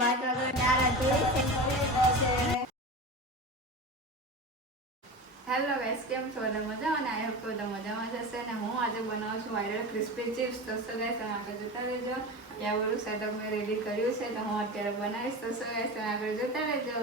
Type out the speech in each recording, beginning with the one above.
બાદ વગર દાળ અધૂરી છે. હેલો ગાઈસ, કેમ છો? બધા મજામાં? અને આઈ હોપ કે બધા મજામાં જશે. અને હું આજે બનાવું છું વાયરલ ક્રિસ્પી ચિપ્સ. તો સો ગાઈસ, તમે આગળ જોતા રહેજો. આ બધું સેટઅપ મેં રેડી કર્યું છે, તો હું અત્યારે બનાવીશ. તો સો ગાઈસ, તમે આગળ જોતા રહેજો.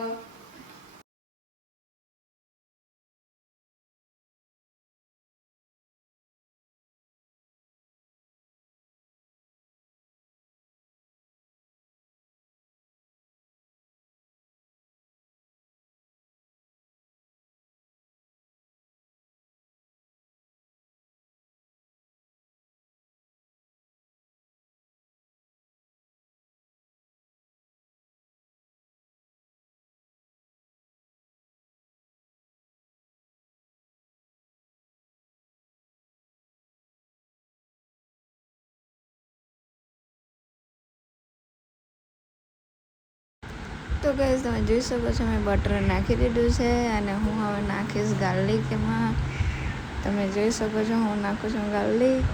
તો ગાઈસ, તમે જોઈ શકો છો મેં બટર નાખી દીધું છે અને હું હવે નાખીશ ગાર્લિક એમાં. તમે જોઈ શકો છો હું નાખું છું ગાર્લિક.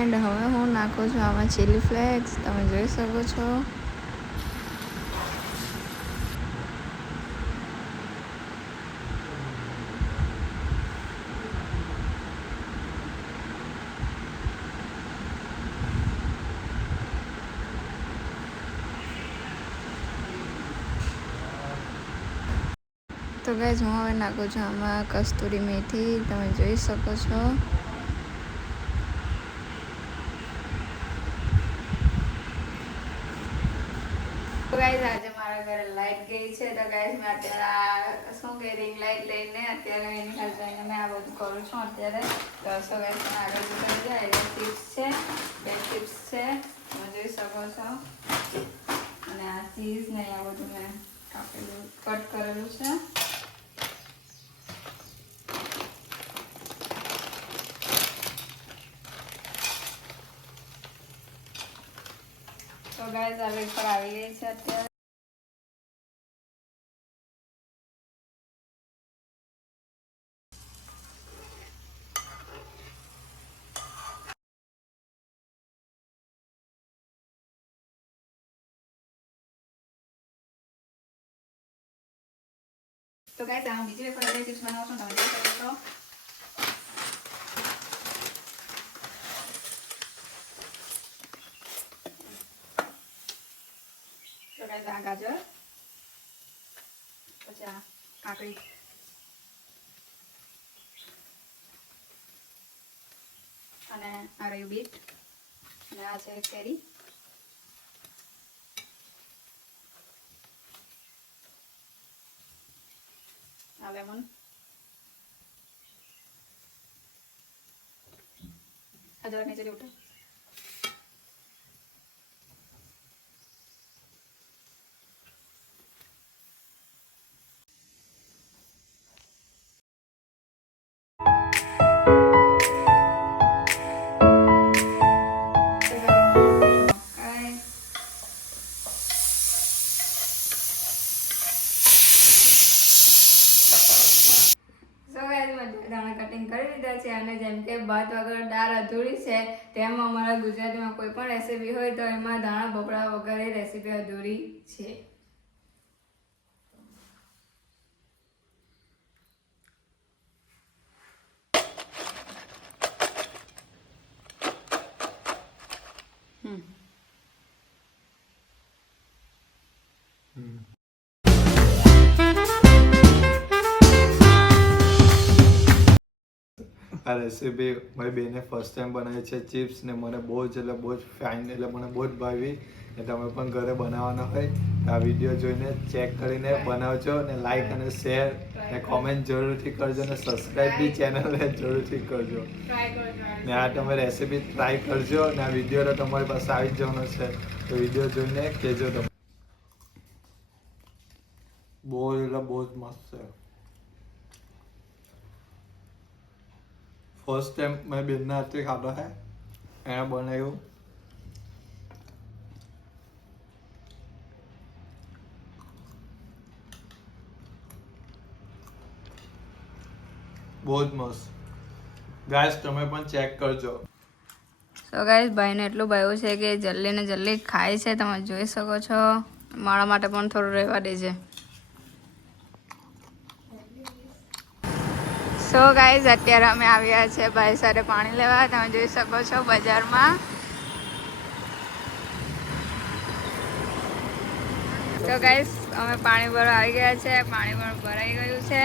એન્ડ હવે હું નાખું છું આમાં ચીલી ફ્લેક્સ. તમે જોઈ શકો છો. તો ગાઈસ, હું હવે નાખું છું આમાં કસ્તુરી મેથી. તમે જોઈ શકો છો. તો ગાઈસ, આજે મારા ઘરે લાઈટ ગઈ છે. તો ગાઈસ, મેં અત્યારે શું કે રિંગ લાઈટ લઈને અત્યારે એની ઘર જઈને મેં આ બધું કરું છું અત્યારે. તો સો ગાઈસ, તમે આગળ જોતા જાય એટલે ચિપ્સ છે, બે ચિપ્સ છે, તમે જોઈ શકો છો. અને આ ચીઝ ને આ બધું મેં કાપેલું કટ કરેલું છે. તો ગાઈસ, આ વેફર આવી ગઈ છે અત્યારે. તો ગાઈસ, હું બીજી વેફર બે ચિપ્સ બનાવું છું. તમે જોઈ શકો છો. તો ગાઈસ, આ ગાજર, પછી આ કાકડી, અને આ રહ્યું બીટ, અને આ છે કેરી, આ લેમન, આ જરાક નીચે ઉઠે. ધાણા કટિંગ કરી દીધા છે. અને જેમ કે ભાત વગર દાળ અધૂરી છે, તેમ અમારા ગુજરાતીમાં કોઈ પણ રેસીપી હોય તો એમાં ધાણા ભોપળા વગર એ રેસીપી અધૂરી છે. આ રેસીપી મારી બેને ફર્સ્ટ ટાઈમ બનાવી છે ચિપ્સ ને મને બહુ જ ફાઇન એટલે મને બહુ જ ભાવી. ને તમે પણ ઘરે બનાવવાના હોય આ વિડીયો જોઈને ચેક કરીને બનાવજો. ને લાઈક અને શેર ને કોમેન્ટ જરૂરથી કરજો. ને સબસ્ક્રાઈબ બી ચેનલને જરૂરથી કરજો. ને આ તમે રેસીપી ટ્રાય કરજો. ને આ વિડીયો તો તમારી પાસે આવી જ જવાનો છે, તો વિડીયો જોઈને કહેજો તમે. બહુ જ મસ્ત છે. ફર્સ્ટ ટાઈમ મેં બેનના હાથે ખાધો છે, એણે બનાવ્યું. બહુ જ મસ્ત. ગાઈસ તમે પણ ચેક કરજો. સો ગાઈસ ભાઈને એટલું ભાવ્યું છે કે જલ્દી ને જલ્દી ખાય છે, તમે જોઈ શકો છો. મારા માટે પણ થોડું રહેવા દેજે. સો ગાઈસ અત્યારે અમે આવ્યા છે ભાઈ સાથે પાણી લેવા, તમે જોઈ શકો છો બજારમાં. તો ગાઈસ અમે પાણી ભરવા આવી ગયા છે, પાણી પણ ભરાઈ ગયું છે.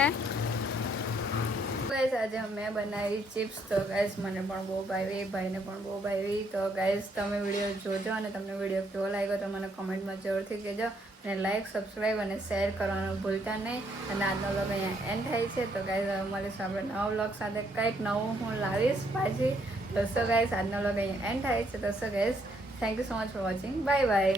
ગાઈસ આજે મેં બનાવી ચિપ્સ, તો ગાઈસ મને પણ બહુ ભાવી, ભાઈને પણ બહુ ભાવી. તો ગાઈસ તમે વિડીયો જોજો અને તમને વિડીયો કેવો લાગ્યો તો મને કમેન્ટમાં જરૂરથી કહેજો, અને લાઈક, સબસ્ક્રાઈબ અને શેર કરવાનું ભૂલતા નહીં. અને આજનો વ્લોગ અહીંયા એન્ડ થાય છે. તો ગાઈસ હવે મળીશું આપણે નવા વ્લોગ સાથે, કંઈક નવું હું લાવીશ પાછી. તો સો ગાઈસ આજનો વ્લોગ અહીંયા એન્ડ થાય છે. તો so guys thank you so much for watching. Bye bye.